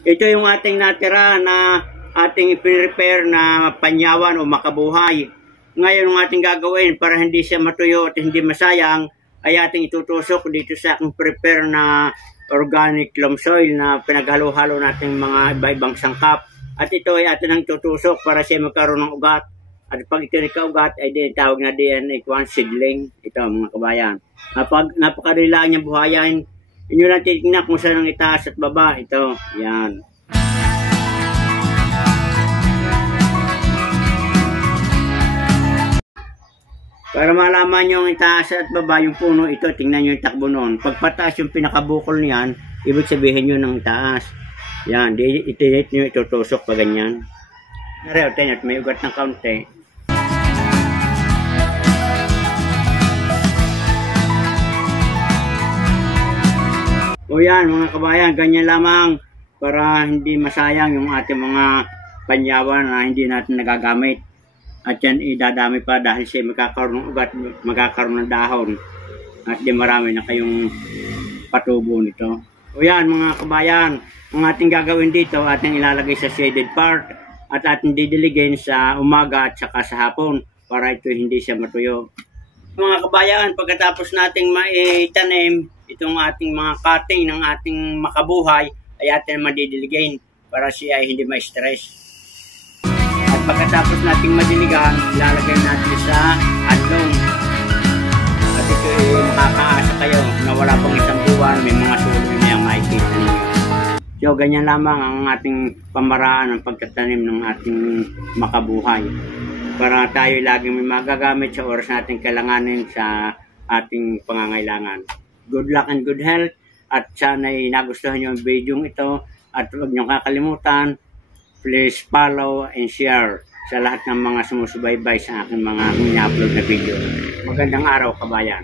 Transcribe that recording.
Ito yung ating natira na ating prepare na panyawan o makabuhay. Ngayon ang ating gagawin para hindi siya matuyo at hindi masayang ay ating itutusok dito sa aking prepare na organic loam soil na pinaghalo-halo natin mga iba-ibang sangkap. At ito ay atin ang tutusok para siya magkaroon ng ugat. At pag ito nagka-ugat ay tawag na DNA seedling. Ito mga kabayan. Napakadali lang niya buhayan. Inyo lang titignan kung saan ang itaas at baba. Ito, yan. Para malaman nyo ang itaas at baba yung puno, ito, tingnan nyo yung takbo noon. Pag pataas yung pinakabukol niyan, ibig sabihin nyo ng itaas. Yan, itinit nyo, itutusok pa ganyan. Narew, tinit, may ugat ng kaunti. O yan mga kabayan, ganyan lamang para hindi masayang yung ating mga panyawan na hindi natin nagagamit. At yan idadami pa dahil siya magkakaroon ng ugat, magkakaroon ng dahon. At di marami na kayong patubo nito. O yan mga kabayan, ang ating gagawin dito, ating ilalagay sa shaded part at ating didiligin sa umaga at saka sa hapon para ito hindi siya matuyo. Mga kabayan, pagkatapos nating maitanim itong ating mga cutting ng ating makabuhay ay atin madidiligin para siya ay hindi ma-stress. At pagkatapos nating madiligan, ilalagay natin sa adlong. At ito ay makakaasa kayo na wala pang isang buwan, may mga suloy na yung makikita ninyo. So ganyan lamang ang ating pamaraan ng pagtatanim ng ating makabuhay. Para tayo laging may magagamit sa oras natin kailanganin sa ating pangangailangan. Good luck and good health at sana'y nagustuhan nyo ang video ito at huwag nyo kakalimutan, please follow and share sa lahat ng mga sumusubaybay sa aking mga upload na video. Magandang araw kabayan.